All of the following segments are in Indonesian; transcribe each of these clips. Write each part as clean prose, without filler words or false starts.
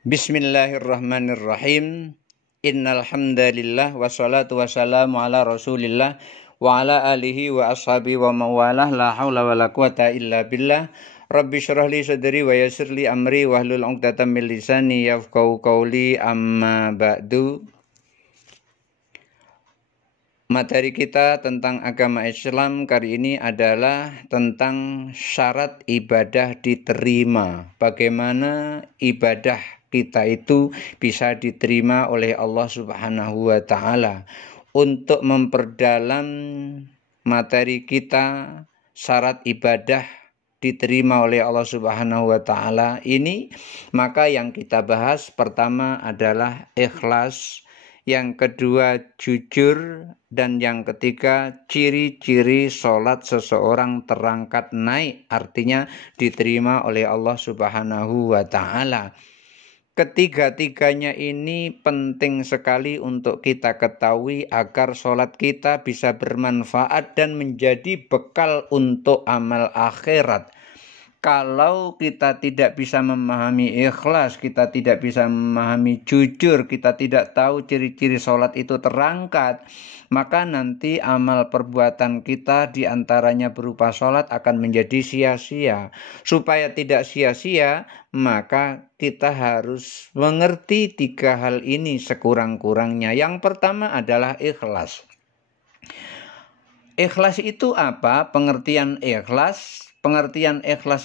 Bismillahirrahmanirrahim. Innal hamdalillah wassalatu wassalamu ala Rasulillah wa ala alihi wa ashabi wa mawalah la haula wala quwata illa billah. Rabbi syrah li sadri wa yassir li amri wahlul 'uqdatam min lisani yafqahu qawli, amma ba'du. Materi kita tentang agama Islam kali ini adalah tentang syarat ibadah diterima. Bagaimana ibadah kita itu bisa diterima oleh Allah Subhanahu wa Ta'ala. Untuk memperdalam materi kita, syarat ibadah diterima oleh Allah Subhanahu wa Ta'ala ini, maka yang kita bahas pertama adalah ikhlas, yang kedua jujur, dan yang ketiga ciri-ciri sholat seseorang terangkat naik, artinya diterima oleh Allah Subhanahu wa Ta'ala. Ketiga-tiganya ini penting sekali untuk kita ketahui agar sholat kita bisa bermanfaat dan menjadi bekal untuk amal akhirat. Kalau kita tidak bisa memahami ikhlas, kita tidak bisa memahami jujur, kita tidak tahu ciri-ciri sholat itu terangkat, maka nanti amal perbuatan kita diantaranya berupa sholat akan menjadi sia-sia. Supaya tidak sia-sia, maka kita harus mengerti tiga hal ini sekurang-kurangnya. Yang pertama adalah ikhlas. Ikhlas itu apa? Pengertian ikhlas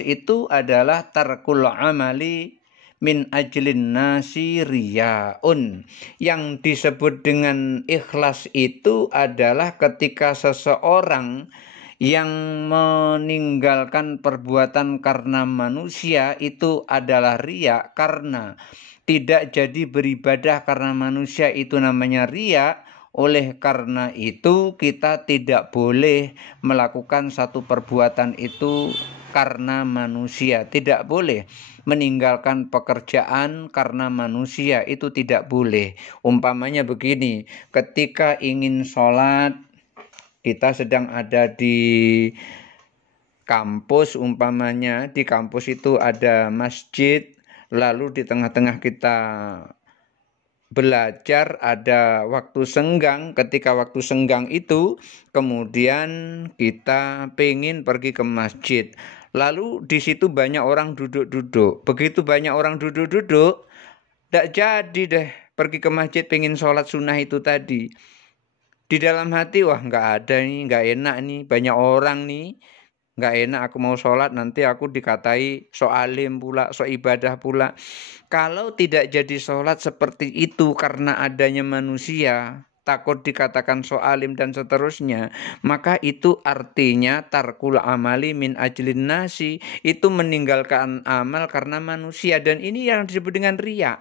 itu adalah tarkul amali min ajlin nasi riyaun. Yang disebut dengan ikhlas itu adalah ketika seseorang yang meninggalkan perbuatan karena manusia itu adalah riya, karena tidak jadi beribadah karena manusia itu namanya riya. Oleh karena itu kita tidak boleh melakukan satu perbuatan itu karena manusia. Tidak boleh meninggalkan pekerjaan karena manusia, itu tidak boleh. Umpamanya begini, ketika ingin sholat, kita sedang ada di kampus, umpamanya di kampus itu ada masjid, lalu di tengah-tengah kita belajar ada waktu senggang. Ketika waktu senggang itu kemudian kita pengen pergi ke masjid, lalu di situ banyak orang duduk-duduk. Begitu banyak orang duduk-duduk, tidak jadi deh pergi ke masjid pengen sholat sunnah itu tadi. Di dalam hati, wah nggak ada nih, nggak enak nih, banyak orang nih, nggak enak aku mau sholat, nanti aku dikatai so alim pula, so ibadah pula. Kalau tidak jadi sholat seperti itu karena adanya manusia, takut dikatakan so alim dan seterusnya, maka itu artinya tarkul amali min ajlin nasi, itu meninggalkan amal karena manusia, dan ini yang disebut dengan riya.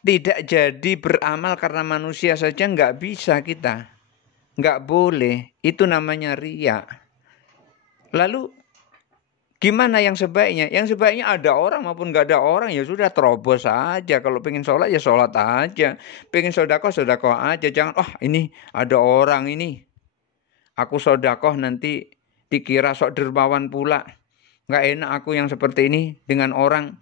Tidak jadi beramal karena manusia saja nggak bisa kita. Nggak boleh, itu namanya riya. Lalu gimana yang sebaiknya? Yang sebaiknya ada orang maupun nggak ada orang, ya sudah terobos aja. Kalau pengen sholat ya sholat aja, pengen sodakoh aja. Jangan, ini ada orang ini, aku sodakoh nanti dikira sok dermawan pula. Nggak enak aku yang seperti ini dengan orang.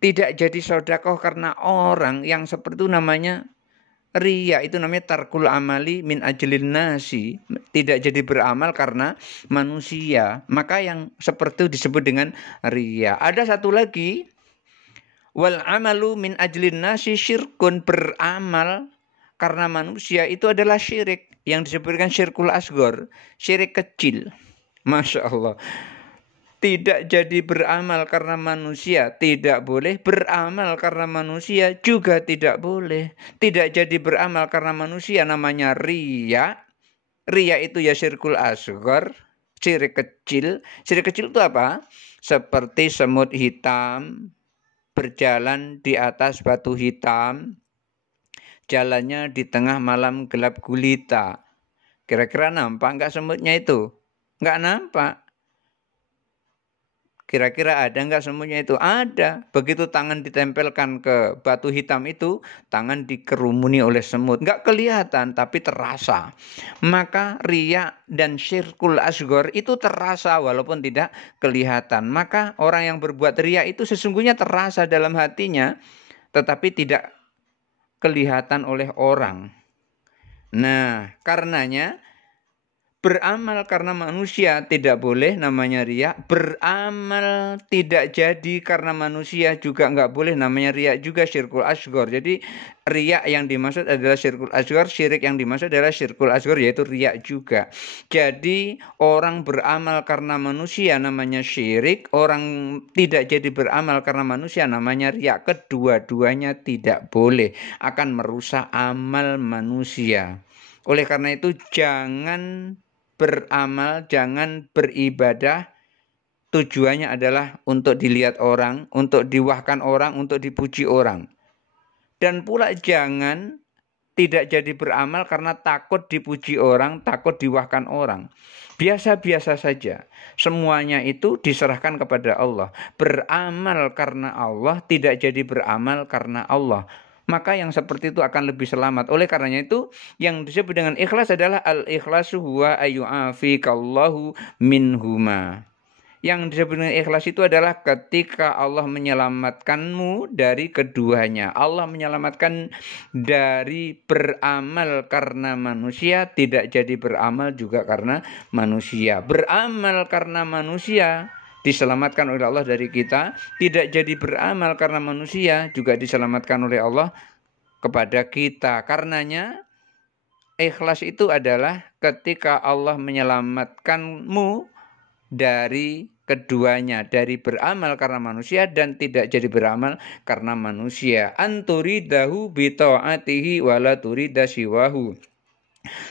Tidak jadi sodakoh karena orang, yang seperti itu namanya riya, itu namanya tarkul amali min ajlin nasi, tidak jadi beramal karena manusia, maka yang seperti itu disebut dengan riya. Ada satu lagi, wal amalu min ajlin nasi syirkun, beramal karena manusia itu adalah syirik, yang disebutkan syirkul asgor, syirik kecil. Masya Allah. Tidak jadi beramal karena manusia, tidak boleh. Beramal karena manusia juga tidak boleh. Tidak jadi beramal karena manusia namanya riya. Riya itu ya syirkul asghar, syirik kecil. Syirik kecil itu apa? Seperti semut hitam berjalan di atas batu hitam, jalannya di tengah malam gelap gulita. Kira-kira nampak nggak semutnya itu? Nggak nampak. Kira-kira ada nggak semuanya itu? Ada. Begitu tangan ditempelkan ke batu hitam itu, tangan dikerumuni oleh semut. Nggak kelihatan, tapi terasa. Maka riya dan syirkul asghar itu terasa walaupun tidak kelihatan. Maka orang yang berbuat riya itu sesungguhnya terasa dalam hatinya, tetapi tidak kelihatan oleh orang. Nah, karenanya beramal karena manusia tidak boleh, namanya riya. Beramal tidak jadi karena manusia juga nggak boleh, namanya riya juga, syirkul asghar. Jadi riya yang dimaksud adalah syirkul asghar, syirik yang dimaksud adalah syirkul asghar, yaitu riya juga. Jadi orang beramal karena manusia namanya syirik, orang tidak jadi beramal karena manusia namanya riya. Kedua-duanya tidak boleh, akan merusak amal manusia. Oleh karena itu jangan beramal, jangan beribadah tujuannya adalah untuk dilihat orang, untuk diwahkan orang, untuk dipuji orang. Dan pula jangan tidak jadi beramal karena takut dipuji orang, takut diwahkan orang. Biasa-biasa saja. Semuanya itu diserahkan kepada Allah. Beramal karena Allah, tidak jadi beramal karena Allah. Maka yang seperti itu akan lebih selamat. Oleh karenanya itu yang disebut dengan ikhlas adalah al-ikhlasu huwa ayyu'afikallahu minhuma. Yang disebut dengan ikhlas itu adalah ketika Allah menyelamatkanmu dari keduanya. Allah menyelamatkan dari beramal karena manusia, tidak jadi beramal juga karena manusia. Beramal karena manusia diselamatkan oleh Allah dari kita, tidak jadi beramal karena manusia juga diselamatkan oleh Allah kepada kita. Karenanya ikhlas itu adalah ketika Allah menyelamatkanmu dari keduanya, dari beramal karena manusia dan tidak jadi beramal karena manusia. Anturidahu bita'atihi wala turida siwahu.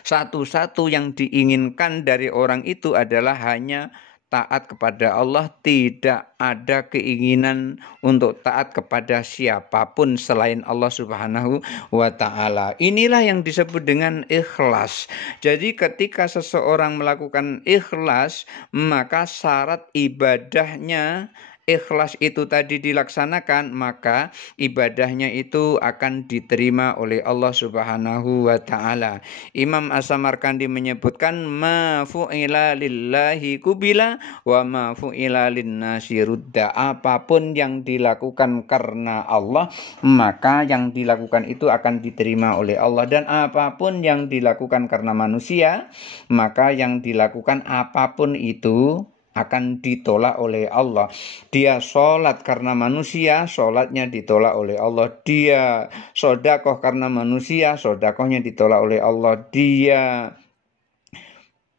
Satu-satu yang diinginkan dari orang itu adalah hanya taat kepada Allah, tidak ada keinginan untuk taat kepada siapapun selain Allah Subhanahu wa ta'ala. Inilah yang disebut dengan ikhlas. Jadi ketika seseorang melakukan ikhlas, maka syarat ibadahnya ikhlas itu tadi dilaksanakan, maka ibadahnya itu akan diterima oleh Allah Subhanahu wa ta'ala. Imam As-Samarkandi menyebutkan ma fu'ila lillahi kubila wa ma fu'ila linnasi rudda. Apapun yang dilakukan karena Allah, maka yang dilakukan itu akan diterima oleh Allah. Dan apapun yang dilakukan karena manusia, maka yang dilakukan apapun itu akan ditolak oleh Allah. Dia sholat karena manusia, sholatnya ditolak oleh Allah. Dia sodakoh karena manusia, sodakohnya ditolak oleh Allah. Dia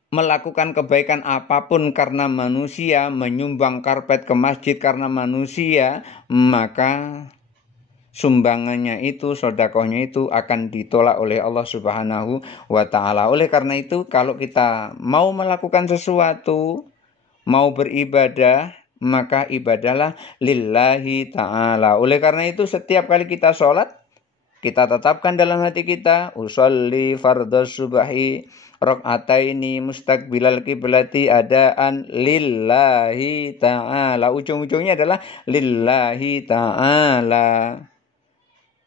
melakukan kebaikan apapun karena manusia, menyumbang karpet ke masjid karena manusia, maka sumbangannya itu, sodakohnya itu akan ditolak oleh Allah Subhanahu wa ta'ala. Oleh karena itu, kalau kita mau melakukan sesuatu, mau beribadah, maka ibadahlah lillahi ta'ala. Oleh karena itu setiap kali kita sholat, kita tetapkan dalam hati kita, usolli fardhus subhi rakaataini mustaqbilal kiblati adaan lillahi ta'ala. Ujung-ujungnya adalah lillahi ta'ala.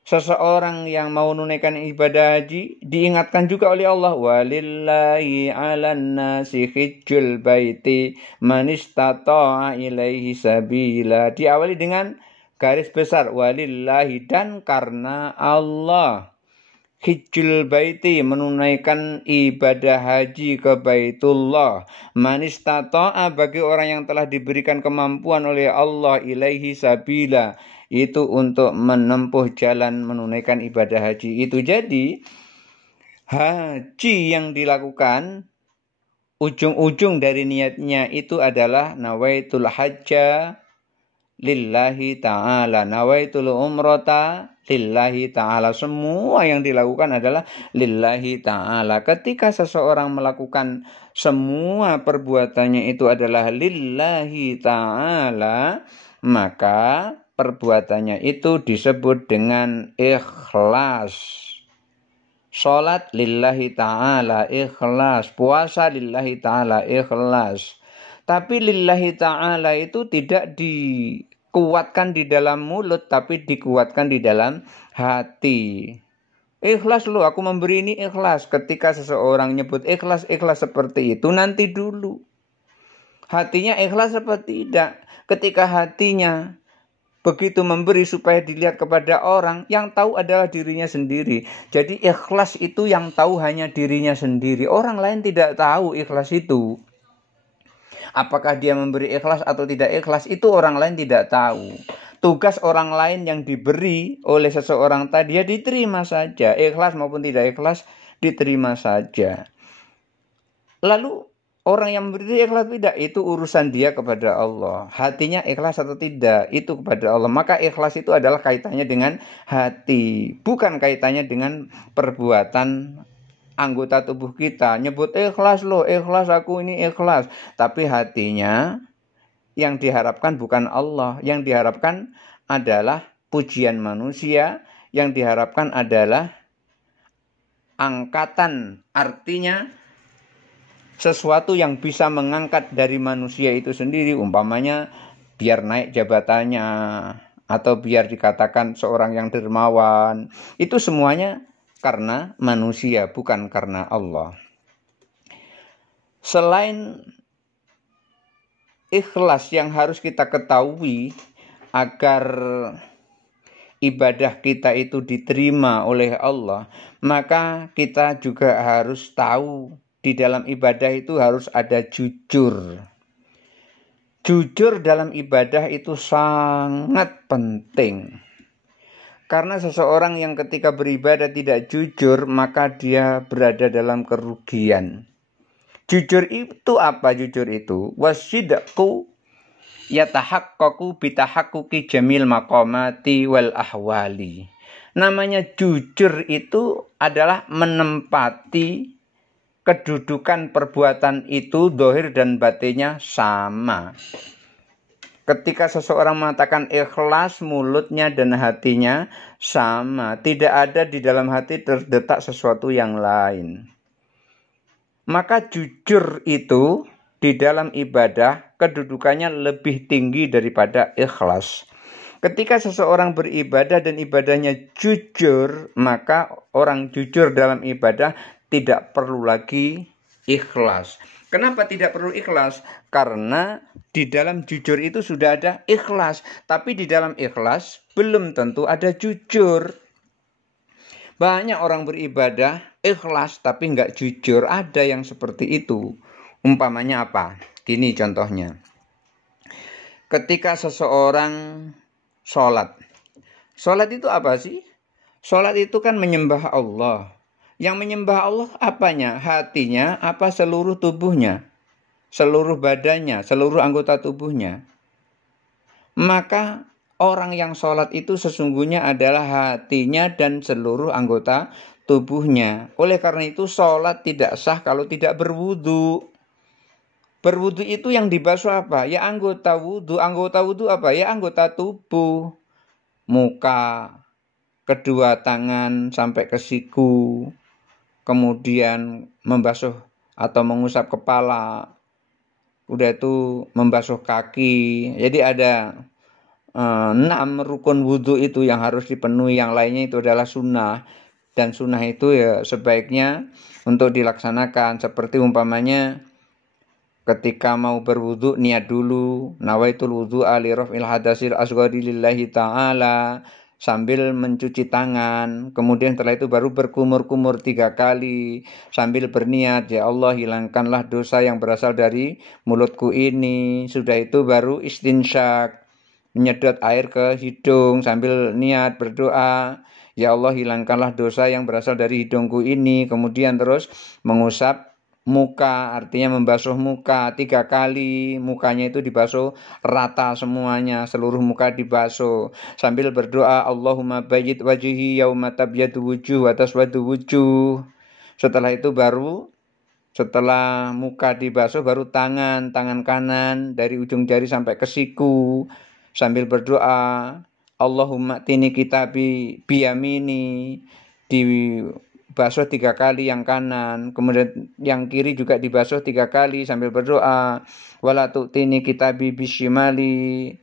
Seseorang yang mau menunaikan ibadah haji diingatkan juga oleh Allah, walillahi 'alan nasi hijjul baiti man istata'a ilaihi sabila. Diawali dengan garis besar walillahi, dan karena Allah. Hijjul baiti, menunaikan ibadah haji ke Baitullah. Man istata'a, bagi orang yang telah diberikan kemampuan oleh Allah, ilaihi sabila, itu untuk menempuh jalan menunaikan ibadah haji itu. Jadi haji yang dilakukan, ujung-ujung dari niatnya itu adalah nawaitul hajja lillahi ta'ala, nawaitul umrata lillahi ta'ala. Semua yang dilakukan adalah lillahi ta'ala. Ketika seseorang melakukan semua perbuatannya itu adalah lillahi ta'ala, maka perbuatannya itu disebut dengan ikhlas. Sholat lillahi ta'ala ikhlas, puasa lillahi ta'ala ikhlas, Tapi lillahi ta'ala itu tidak dikuatkan di dalam mulut, tapi dikuatkan di dalam hati. Ikhlas loh, aku memberi ini ikhlas. Ketika seseorang nyebut ikhlas seperti itu, nanti dulu. Hatinya ikhlas apa tidak? Ketika hatinya begitu memberi supaya dilihat kepada orang, yang tahu adalah dirinya sendiri. Jadi ikhlas itu yang tahu hanya dirinya sendiri. Orang lain tidak tahu ikhlas itu. Apakah dia memberi ikhlas atau tidak ikhlas, itu orang lain tidak tahu. Tugas orang lain yang diberi oleh seseorang tadi, ya diterima saja. Ikhlas maupun tidak ikhlas, diterima saja. Lalu orang yang memberi ikhlas tidak, itu urusan dia kepada Allah. Hatinya ikhlas atau tidak, itu kepada Allah. Maka ikhlas itu adalah kaitannya dengan hati, bukan kaitannya dengan perbuatan anggota tubuh kita. Nyebut ikhlas loh, ikhlas aku ini ikhlas. Tapi hatinya yang diharapkan bukan Allah. Yang diharapkan adalah pujian manusia. Yang diharapkan adalah angkatan. Artinya sesuatu yang bisa mengangkat dari manusia itu sendiri. Umpamanya biar naik jabatannya, atau biar dikatakan seorang yang dermawan. Itu semuanya karena manusia, bukan karena Allah. Selain ikhlas yang harus kita ketahui agar ibadah kita itu diterima oleh Allah, maka kita juga harus tahu di dalam ibadah itu harus ada jujur. Jujur dalam ibadah itu sangat penting. Karena seseorang yang ketika beribadah tidak jujur, maka dia berada dalam kerugian. Jujur itu apa? Jujur itu wasidqu yatahaqqaqu bitahaqquqi jamil maqamati wal ahwali. Namanya jujur itu adalah menempati kedudukan perbuatan itu, zahir dan batinnya sama. Ketika seseorang mengatakan ikhlas, mulutnya dan hatinya sama. Tidak ada di dalam hati terdetak sesuatu yang lain. Maka jujur itu di dalam ibadah kedudukannya lebih tinggi daripada ikhlas. Ketika seseorang beribadah dan ibadahnya jujur, maka orang jujur dalam ibadah tidak perlu lagi ikhlas. Kenapa tidak perlu ikhlas? Karena di dalam jujur itu sudah ada ikhlas. Tapi di dalam ikhlas belum tentu ada jujur. Banyak orang beribadah ikhlas tapi nggak jujur. Ada yang seperti itu. Umpamanya apa? Gini contohnya. Ketika seseorang sholat. Sholat itu apa sih? Sholat itu kan menyembah Allah. Yang menyembah Allah apanya? Hatinya apa seluruh tubuhnya? Seluruh badannya, seluruh anggota tubuhnya. Maka orang yang sholat itu sesungguhnya adalah hatinya dan seluruh anggota tubuhnya. Oleh karena itu sholat tidak sah kalau tidak berwudu. Berwudu itu yang dibasuh apa? Ya anggota wudu. Anggota wudu apa? Ya anggota tubuh. Muka, kedua tangan sampai ke siku. Kemudian membasuh atau mengusap kepala. Udah itu membasuh kaki. Jadi ada 6 rukun wudhu itu yang harus dipenuhi. Yang lainnya itu adalah sunnah. Dan sunnah itu ya sebaiknya untuk dilaksanakan. Seperti umpamanya ketika mau berwudhu niat dulu. Nawaitul wudhu'a li raf'il hadasil asghari lillahi ta'ala. Sambil mencuci tangan. Kemudian setelah itu baru berkumur-kumur 3 kali. Sambil berniat, ya Allah hilangkanlah dosa yang berasal dari mulutku ini. Sudah itu baru istinsyak. Menyedot air ke hidung sambil niat berdoa. Ya Allah hilangkanlah dosa yang berasal dari hidungku ini. Kemudian terus mengusap muka, artinya membasuh muka 3 kali. Mukanya itu dibasuh rata semuanya, seluruh muka dibasuh. Sambil berdoa, Allahumma bayyid wajhi yauma tabyadu wujuh wa taswadu wujuh. Setelah itu baru, setelah muka dibasuh, baru tangan kanan dari ujung jari sampai ke siku. Sambil berdoa, Allahumma tini kitabi biyamini, dibasuh 3 kali yang kanan, kemudian yang kiri juga dibasuh 3 kali sambil berdoa. Wala tu'tini kitabi bisyimali.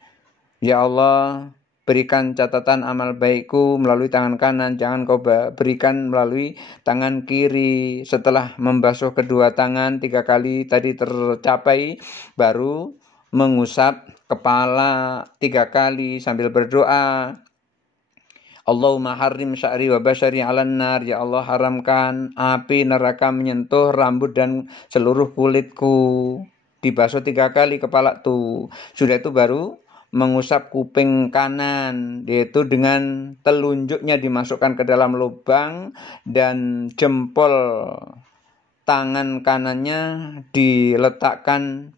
Ya Allah, berikan catatan amal baikku melalui tangan kanan, jangan kau berikan melalui tangan kiri. Setelah membasuh kedua tangan 3 kali tadi tercapai, baru mengusap kepala 3 kali sambil berdoa. Allahumma harrim sya'ri wa basyari 'alan nar. Ya Allah, haramkan api neraka menyentuh rambut dan seluruh kulitku. Dibasuh 3 kali kepala tuh. Sudah itu baru mengusap kuping kanan, yaitu dengan telunjuknya dimasukkan ke dalam lubang dan jempol tangan kanannya diletakkan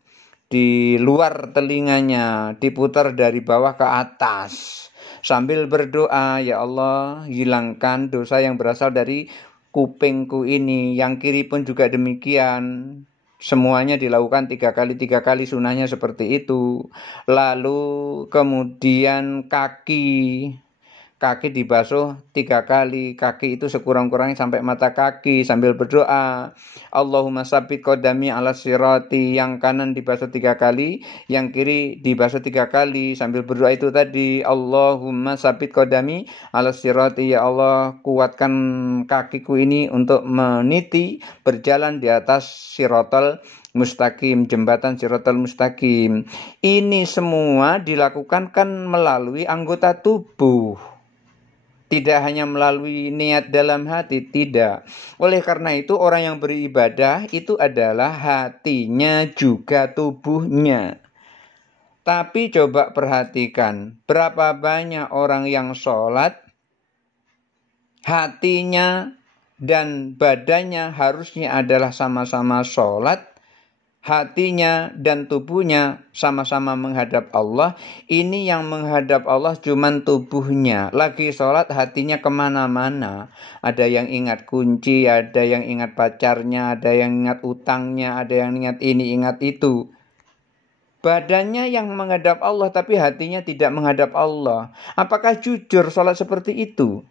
di luar telinganya, diputar dari bawah ke atas. Sambil berdoa, ya Allah, hilangkan dosa yang berasal dari kupingku ini. Yang kiri pun juga demikian. Semuanya dilakukan 3 kali, sunahnya seperti itu. Lalu kemudian kaki dibasuh 3 kali. Kaki itu sekurang-kurangnya sampai mata kaki sambil berdoa. Allahumma sabbit qadami ala sirati. Yang kanan dibasuh 3 kali, yang kiri dibasuh 3 kali sambil berdoa itu tadi. Allahumma sabbit qadami ala sirati. Ya Allah, kuatkan kakiku ini untuk meniti berjalan di atas siratal mustaqim, jembatan siratal mustaqim. Ini semua dilakukan kan melalui anggota tubuh. Tidak hanya melalui niat dalam hati, tidak. Oleh karena itu orang yang beribadah itu adalah hatinya juga tubuhnya. Tapi coba perhatikan, berapa banyak orang yang sholat, hatinya dan badannya harusnya adalah sama-sama sholat, hatinya dan tubuhnya sama-sama menghadap Allah. Ini yang menghadap Allah cuman tubuhnya. Lagi sholat hatinya kemana-mana. Ada yang ingat kunci, ada yang ingat pacarnya, ada yang ingat utangnya, ada yang ingat ini, ingat itu. Badannya yang menghadap Allah tapi hatinya tidak menghadap Allah. Apakah jujur sholat seperti itu?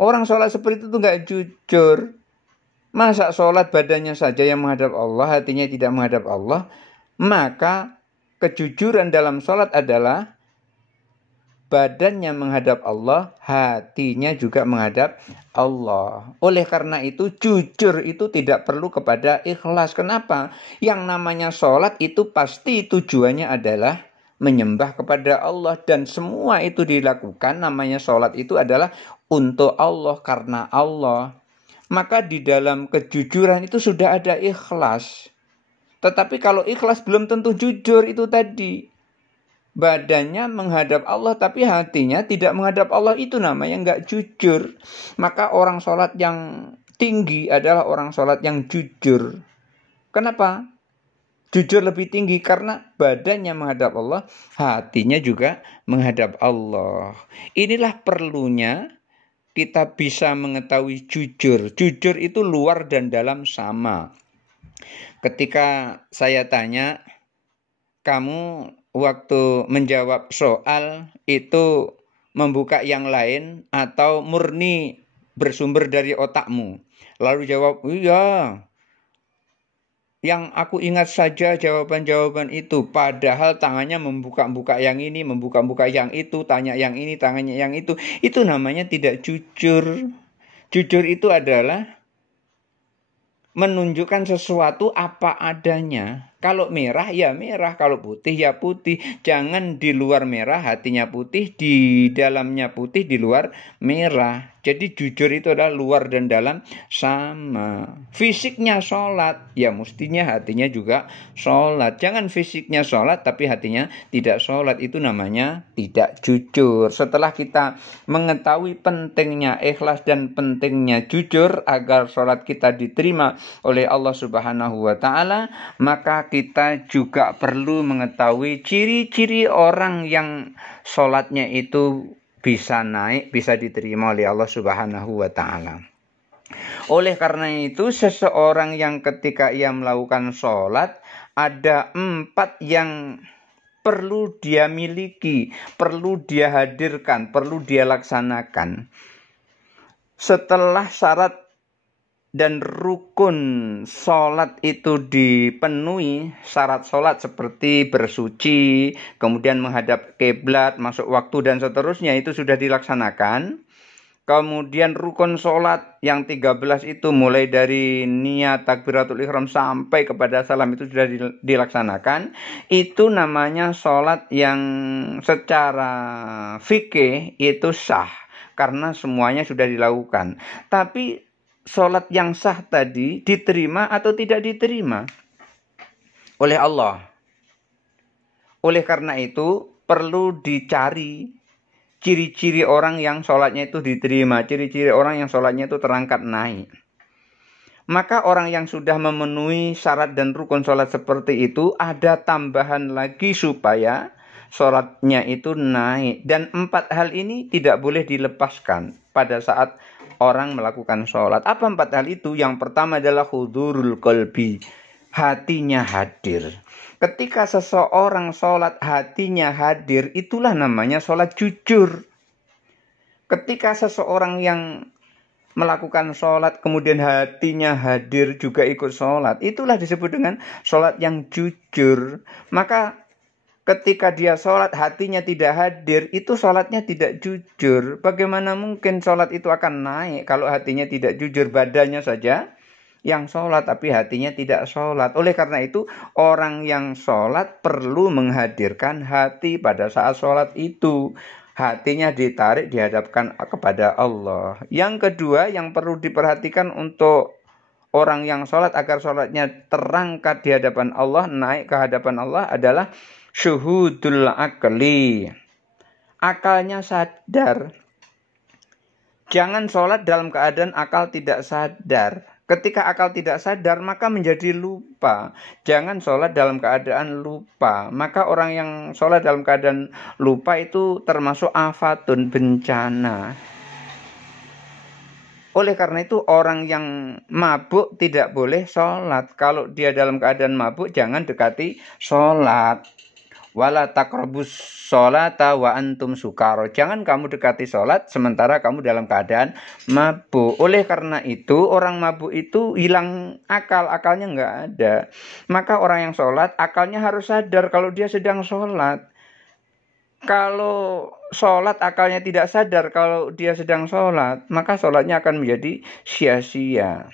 Orang sholat seperti itu gak jujur. Masa sholat badannya saja yang menghadap Allah, hatinya tidak menghadap Allah? Maka kejujuran dalam sholat adalah badannya menghadap Allah, hatinya juga menghadap Allah. Oleh karena itu jujur itu tidak perlu kepada ikhlas. Kenapa? Yang namanya sholat itu pasti tujuannya adalah menyembah kepada Allah. Dan semua itu dilakukan, namanya sholat itu adalah untuk Allah, karena Allah. Maka di dalam kejujuran itu sudah ada ikhlas. Tetapi kalau ikhlas belum tentu jujur itu tadi. Badannya menghadap Allah tapi hatinya tidak menghadap Allah, itu namanya enggak jujur. Maka orang sholat yang tinggi adalah orang sholat yang jujur. Kenapa? Jujur lebih tinggi karena badannya menghadap Allah, hatinya juga menghadap Allah. Inilah perlunya kita bisa mengetahui jujur. Jujur itu luar dan dalam sama. Ketika saya tanya, kamu waktu menjawab soal itu membuka yang lain atau murni bersumber dari otakmu? Lalu jawab, iya. Yang aku ingat saja jawaban-jawaban itu. Padahal tangannya membuka-buka yang ini, membuka-buka yang itu, tanya yang ini, tanya yang itu. Itu namanya tidak jujur. Jujur itu adalah menunjukkan sesuatu apa adanya. Kalau merah ya merah, kalau putih ya putih. Jangan di luar merah hatinya putih, di dalamnya putih, di luar merah. Jadi jujur itu adalah luar dan dalam sama. Fisiknya sholat, ya mestinya hatinya juga sholat. Jangan fisiknya sholat tapi hatinya tidak sholat. Itu namanya tidak jujur. Setelah kita mengetahui pentingnya ikhlas dan pentingnya jujur agar sholat kita diterima oleh Allah Subhanahu wa Ta'ala, maka kita juga perlu mengetahui ciri-ciri orang yang sholatnya itu bisa naik, bisa diterima oleh Allah Subhanahu wa Ta'ala. Oleh karena itu, seseorang yang ketika ia melakukan sholat, ada 4 yang perlu dia miliki, perlu dia hadirkan, perlu dia laksanakan. Setelah syarat dan rukun sholat itu dipenuhi, syarat sholat seperti bersuci, kemudian menghadap kiblat, masuk waktu dan seterusnya itu sudah dilaksanakan. Kemudian rukun sholat yang 13 itu mulai dari niat takbiratul ihram sampai kepada salam itu sudah dilaksanakan. Itu namanya sholat yang secara fikih itu sah karena semuanya sudah dilakukan. Tapi sholat yang sah tadi diterima atau tidak diterima oleh Allah. Oleh karena itu perlu dicari ciri-ciri orang yang sholatnya itu diterima, ciri-ciri orang yang sholatnya itu terangkat naik. Maka orang yang sudah memenuhi syarat dan rukun sholat seperti itu, ada tambahan lagi supaya sholatnya itu naik. Dan 4 hal ini tidak boleh dilepaskan pada saat orang melakukan sholat. Apa 4 hal itu? Yang pertama adalah hudurul qalbi, hatinya hadir. Ketika seseorang sholat hatinya hadir, itulah namanya sholat jujur. Ketika seseorang yang melakukan sholat kemudian hatinya hadir juga ikut sholat, itulah disebut dengan sholat yang jujur. Maka ketika dia sholat hatinya tidak hadir, itu sholatnya tidak jujur. Bagaimana mungkin sholat itu akan naik kalau hatinya tidak jujur, badannya saja yang sholat tapi hatinya tidak sholat. Oleh karena itu orang yang sholat perlu menghadirkan hati pada saat sholat itu. Hatinya ditarik dihadapkan kepada Allah. Yang kedua yang perlu diperhatikan untuk orang yang sholat agar sholatnya terangkat di hadapan Allah, naik ke hadapan Allah adalah syuhudul akli. Akalnya sadar. Jangan sholat dalam keadaan akal tidak sadar. Ketika akal tidak sadar maka menjadi lupa. Jangan sholat dalam keadaan lupa. Maka orang yang sholat dalam keadaan lupa itu termasuk afatun, bencana. Oleh karena itu orang yang mabuk tidak boleh sholat. Kalau dia dalam keadaan mabuk jangan dekati sholat. Wala taqrabus sholata wa antum sukaro. Jangan kamu dekati sholat sementara kamu dalam keadaan mabuk. Oleh karena itu orang mabuk itu hilang akal, akalnya nggak ada. Maka orang yang sholat akalnya harus sadar kalau dia sedang sholat. Kalau sholat akalnya tidak sadar kalau dia sedang sholat, maka sholatnya akan menjadi sia-sia.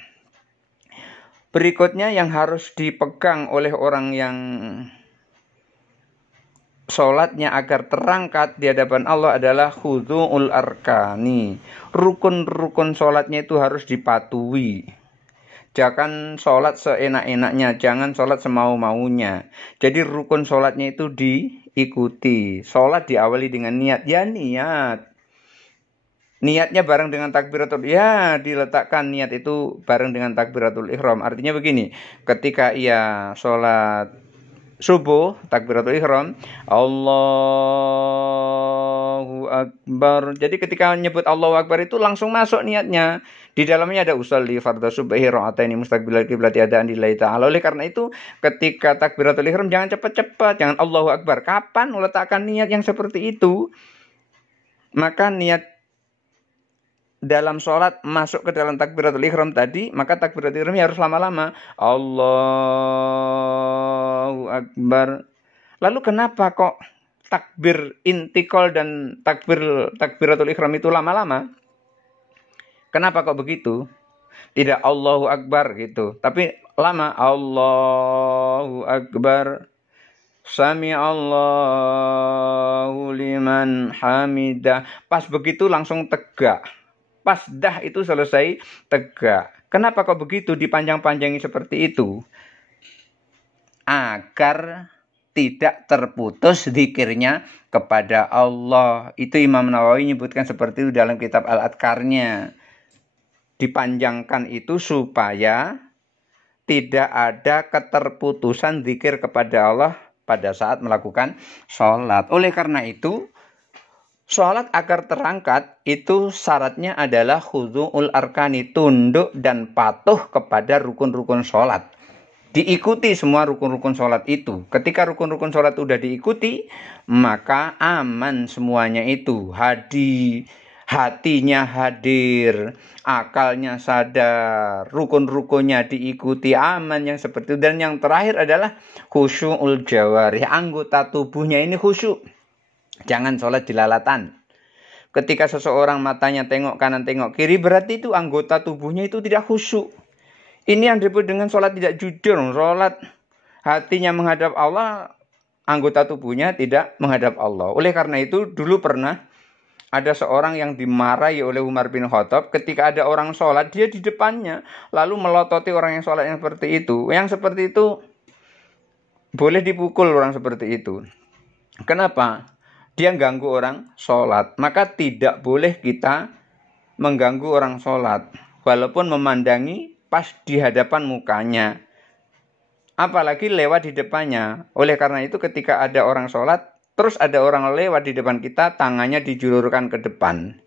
Berikutnya yang harus dipegang oleh orang yang sholatnya agar terangkat di hadapan Allah adalah khudu'ul arkani. Rukun-rukun sholatnya itu harus dipatuhi. Jangan sholat seenak-enaknya, jangan sholat semau-maunya. Jadi rukun sholatnya itu diikuti. Sholat diawali dengan niat, ya niat. Niatnya bareng dengan takbiratul, ya diletakkan niat itu bareng dengan takbiratul ihram. Artinya begini, ketika ia sholat subuh, takbiratul ihram, Allahu Akbar. Jadi ketika menyebut Allahu Akbar itu langsung masuk niatnya. Di dalamnya ada usolli fardhu subhi raka'ataini mustaqbilal qiblati adaan lillahi ta'ala. Oleh karena itu ketika takbiratul ihram jangan cepat-cepat, jangan Allahu Akbar. Kapan meletakkan niat yang seperti itu? Maka niat dalam sholat masuk ke dalam takbiratul ihram tadi, maka takbiratul ihramnya harus lama-lama. Allahu Akbar. Lalu kenapa kok takbir intikal dan takbiratul ihram itu lama-lama? Kenapa kok begitu? Tidak Allahu Akbar gitu, tapi lama. Allahu Akbar. Sami Allahu liman hamidah. Pas begitu langsung tegak. Pas dah itu selesai tegak. Kenapa kok begitu dipanjang-panjangi seperti itu? Agar tidak terputus zikirnya kepada Allah. Itu Imam Nawawi menyebutkan seperti itu dalam kitab Al-Adkarnya. Dipanjangkan itu supaya tidak ada keterputusan zikir kepada Allah pada saat melakukan sholat. Oleh karena itu, sholat agar terangkat itu syaratnya adalah khudu'ul arkani, tunduk dan patuh kepada rukun-rukun sholat. Diikuti semua rukun-rukun sholat itu. Ketika rukun-rukun sholat sudah diikuti, maka aman semuanya itu. hatinya hadir, akalnya sadar, rukun-rukunnya diikuti, aman yang seperti itu. Dan yang terakhir adalah khusyu'ul jawarih, anggota tubuhnya ini khusyuk. Jangan sholat jelalatan. Ketika seseorang matanya tengok kanan tengok kiri, berarti itu anggota tubuhnya itu tidak khusyuk. Ini yang disebut dengan sholat tidak jujur. Sholat hatinya menghadap Allah, anggota tubuhnya tidak menghadap Allah. Oleh karena itu dulu pernah ada seorang yang dimarahi oleh Umar bin Khattab ketika ada orang sholat, dia di depannya, lalu melototi orang yang sholat yang seperti itu. Yang seperti itu boleh dipukul orang seperti itu. Kenapa? Dia ganggu orang sholat. Maka tidak boleh kita mengganggu orang sholat, walaupun memandangi pas di hadapan mukanya. Apalagi lewat di depannya. Oleh karena itu ketika ada orang sholat, terus ada orang lewat di depan kita, tangannya dijulurkan ke depan.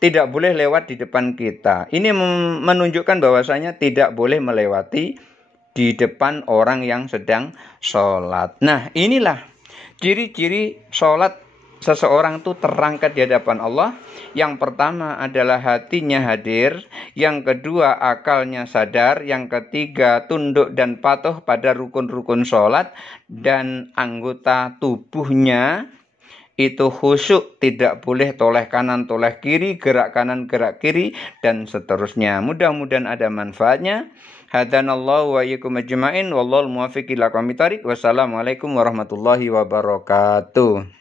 Tidak boleh lewat di depan kita. Ini menunjukkan bahwasanya tidak boleh melewati di depan orang yang sedang sholat. Nah, inilah ciri-ciri sholat seseorang itu terangkat di hadapan Allah. Yang pertama adalah hatinya hadir, yang kedua akalnya sadar, yang ketiga tunduk dan patuh pada rukun-rukun sholat, dan anggota tubuhnya itu khusyuk, tidak boleh toleh kanan toleh kiri, gerak kanan gerak kiri, dan seterusnya. Mudah-mudahan ada manfaatnya. Hadanallahu wa iyyakum ajma'in, wallahul muwaffiq ila aqwamit thoriq. Wassalamualaikum warahmatullahi wabarakatuh.